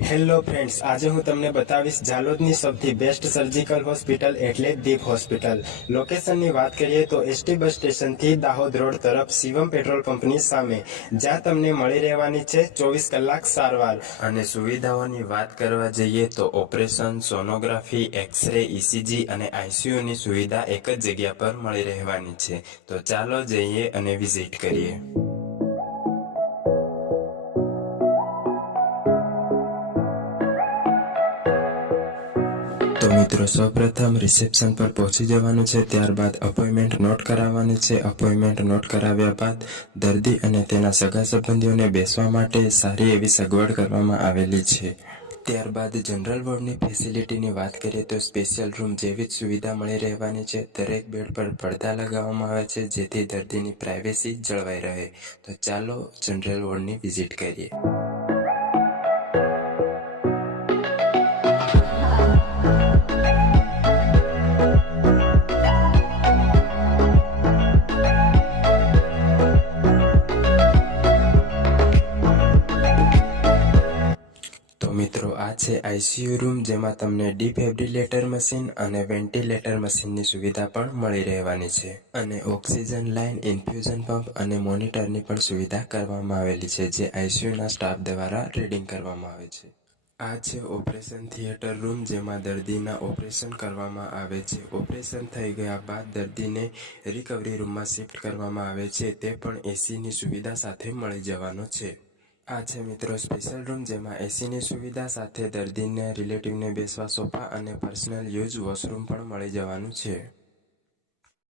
Hello friends, આજે હું તમને બતાવીશ જાલોદની સૌથી બેસ્ટ સર્જિકલ હોસ્પિટલ એટલે દીપ હોસ્પિટલ. લોકેશનની વાત કરીએ તો એસટી બસ સ્ટેશનથી દાહોદ રોડ તરફ શિવમ પેટ્રોલ પંપની સામે, જ્યાં તમને મળી રહેવાની છે 24 કલાક સારવાર. અને સુવિધાઓની વાત કરવા જઈએ તો ઓપરેશન, સોનોગ્રાફી, એક્સરે, ઇસીજી અને આઈસીયુની સુવિધા એક જ જગ્યા પર મળી રહેવાની છે. તો ચાલો જઈએ અને વિઝિટ કરીએ. તો મિત્રો, સૌપ્રથમ રિસેપ્શન પર પહોંચી જવાનું છે. ત્યારબાદ અપોઇન્ટમેન્ટ નોટ કરાવવાની છે. અપોઇન્ટમેન્ટ નોટ કરાવ્યા બાદ દર્દી અને તેના સગા સંબંધીઓને બેસવા માટે સારી એવી સગવડ કરવામાં આવેલી છે. ત્યારબાદ જનરલ વોર્ડની ફેસિલિટીની વાત કરીએ તો સ્પેશિયલ રૂમ જેવી જ સુવિધા મળી રહેવાની છે. દરેક બેડ પર પડદા લગાવવામાં આવે છે, જેથી દર્દીની પ્રાઇવેસી જળવાઈ રહે. તો ચાલો જનરલ વોર્ડની વિઝિટ કરીએ. તો મિત્રો, આ છે આઈસીયુ રૂમ, જેમાં તમને ડિફિબ્રિલેટર મશીન અને વેન્ટિલેટર મશીનની સુવિધા પણ મળી રહેવાની છે. અને ઓક્સિજન લાઇન, ઇન્ફ્યુઝન પંપ અને મોનિટરની પણ સુવિધા કરવામાં આવેલી છે, જે આઈસીયુના સ્ટાફ દ્વારા રીડિંગ કરવામાં આવે છે. આ છે ઓપરેશન થિયેટર રૂમ, જેમાં દર્દીના ઓપરેશન કરવામાં આવે છે. ઓપરેશન થઈ ગયા બાદ દર્દીને રિકવરી રૂમમાં શિફ્ટ કરવામાં આવે છે, તે પણ એસીની સુવિધા સાથે મળી જવાનો છે. આ છે મિત્રો સ્પેશિયલ રૂમ, જેમાં એસીની સુવિધા સાથે દર્દીને રિલેટિવને બેસવા સોફા અને પર્સનલ યુઝ વોશરૂમ પણ મળી જવાનું છે.